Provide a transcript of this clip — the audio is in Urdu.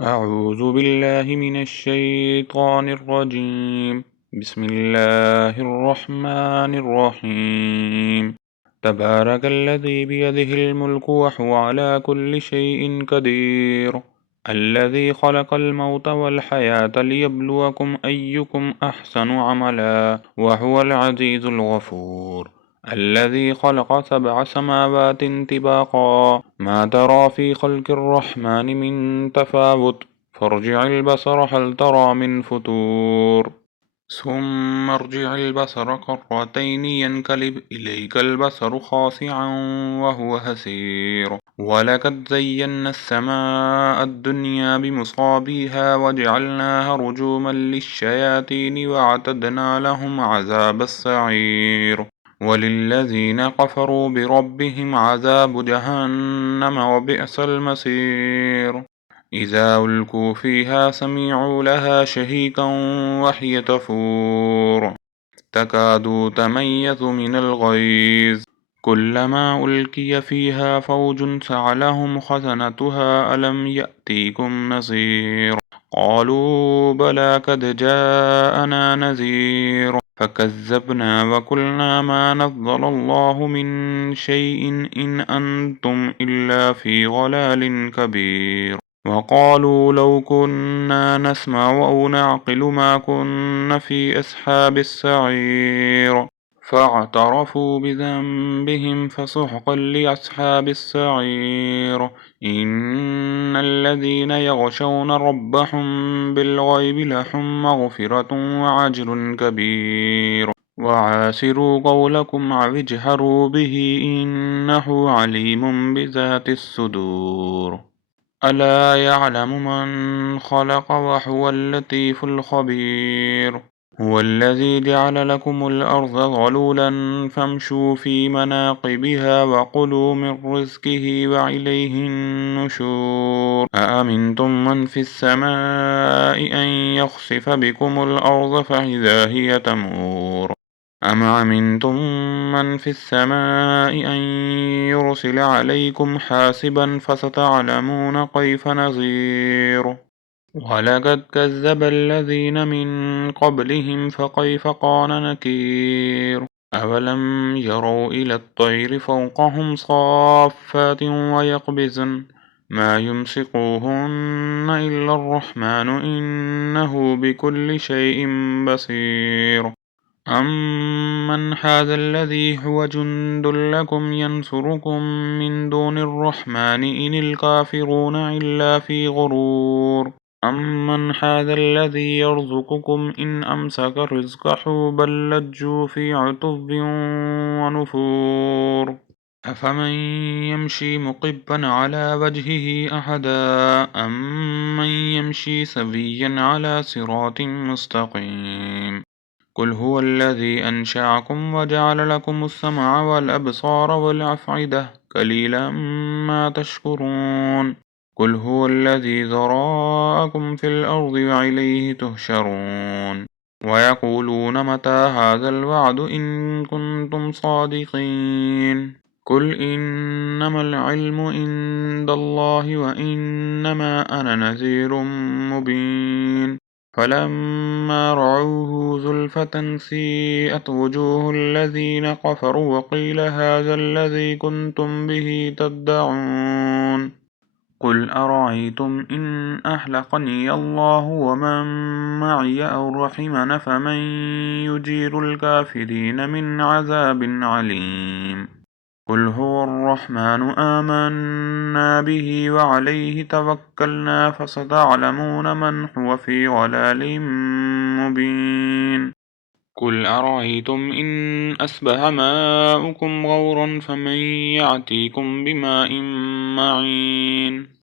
أعوذ بالله من الشيطان الرجيم. بسم الله الرحمن الرحيم. تبارك الذي بيده الملك وهو على كل شيء قدير. الذي خلق الموت والحياة ليبلوكم أيكم أحسن عملا وهو العزيز الغفور. الذي خلق 7 سماوات طباقا ما ترى في خلق الرحمن من تفاوت فارجع البصر هل ترى من فتور ثم ارجع البصر كرتين ينقلب إليك البصر خاسعا وهو حسير ولقد زينا السماء الدنيا بمصابيها وجعلناها رجوما للشياطين وأعتدنا لهم عذاب السعير وللذين كفروا بربهم عذاب جهنم وبئس المصير إذا ألقوا فيها سمعوا لها شهيقا وهي تفور تكاد تميز من الغيظ كلما ألقي فيها فوج سألهم خزنتها ألم يأتيكم نذير قالوا بلى قد جاءنا نذير فكذبنا وقلنا ما نزل الله من شيء إن أنتم إلا في ضلال كبير وقالوا لو كنا نسمع أو نعقل ما كنا في أصحاب السعير فاعترفوا بذنبهم فسحقا لأصحاب السعير إن الذين يغشون ربهم بالغيب لهم مغفرة وعجر كبير وعاسروا قولكم أو اجهروا به إنه عليم بذات الصدور ألا يعلم من خلق وهو اللطيف الخبير هو الذي جعل لكم الأرض ذلولا فامشوا في مناقبها وكلوا من رزقه وإليه النشور أأمنتم من في السماء أن يخسف بكم الأرض فإذا هي تمور أم أمنتم من في السماء أن يرسل عليكم حاسبا فستعلمون كيف نذير ولقد كذب الذين من قبلهم فكيف كان نكير أولم يروا إلى الطير فوقهم صافات ويقبضن ما يمسكوهن إلا الرحمن إنه بكل شيء بصير أمن هذا الذي هو جند لكم ينصركم من دون الرحمن إن الكافرون إلا في غرور أمن هذا الذي يرزقكم إن أمسك رزقه بل لجوا في عتب ونفور أفمن يمشي مقبا على وجهه أحدا أمن يمشي سويا على صراط مستقيم قل هو الذي أنشأكم وجعل لكم السمع والأبصار والأفئدة قليلا ما تشكرون قل هو الذي ذرأكم في الأرض وإليه تحشرون ويقولون متى هذا الوعد إن كنتم صادقين قل إنما العلم عند الله وإنما أنا نذير مبين فلما رأوه زلفة سيئت وجوه الذين كفروا وقيل هذا الذي كنتم به تدعون قل أرأيتم إن أهلكني الله ومن معي أو رحمنا فمن يجير الكافرين من عذاب عليم قل هو الرحمن آمنا به وعليه توكلنا فستعلمون من هو في ضلال مبين قل أرأيتم إن أصبح ماؤكم غورا فمن يأتيكم بماء معين